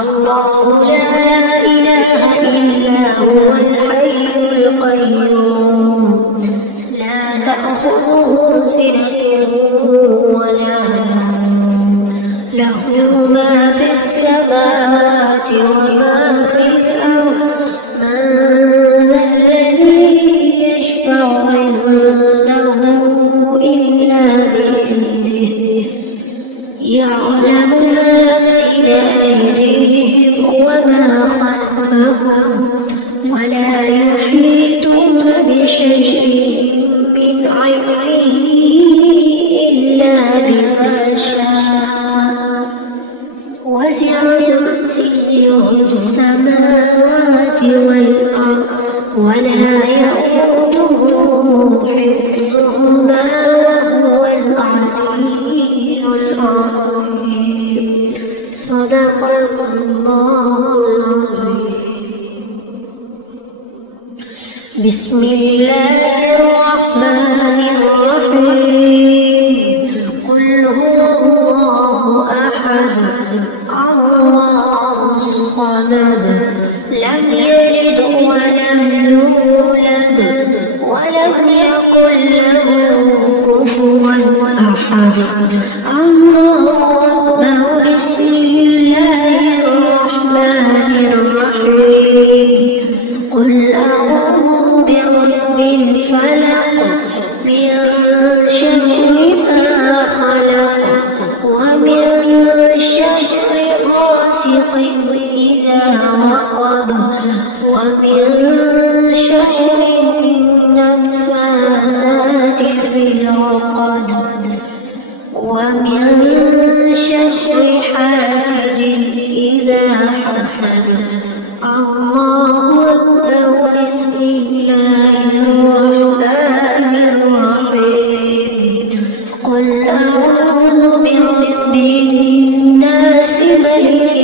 الله لا إله إلا هو الحي القيوم لا تأخذه سنة ولا نوم له ما في السماوات وما في الأرض من ذا الذي يشفع عنده إلا بإذنه يعلم ما بين أيديهم وما خلفهم ولا يحيطون بشيء من علمه إلا بما شاء وسع كرسيه السماوات والأرض ولا يئوده حفظهما وهو العلي العظيم صدق الله العظيم. بسم الله الرحمن الرحيم قل هو الله أحد الله الصمد لم يلد ولم يولد ولم يكن له كفوا أحد. الله أكبر. بسم الله الرحمن الرحيم قل أعوذ برب الفلق من شر ما خلق ومن شر غاسق إذا وقب ومن شر النفاثات في العقد ومن شر حاسد إذا حسد. الله أكبر. بسم الله الرحمن الرحيم قل أعوذ برب الناس ملك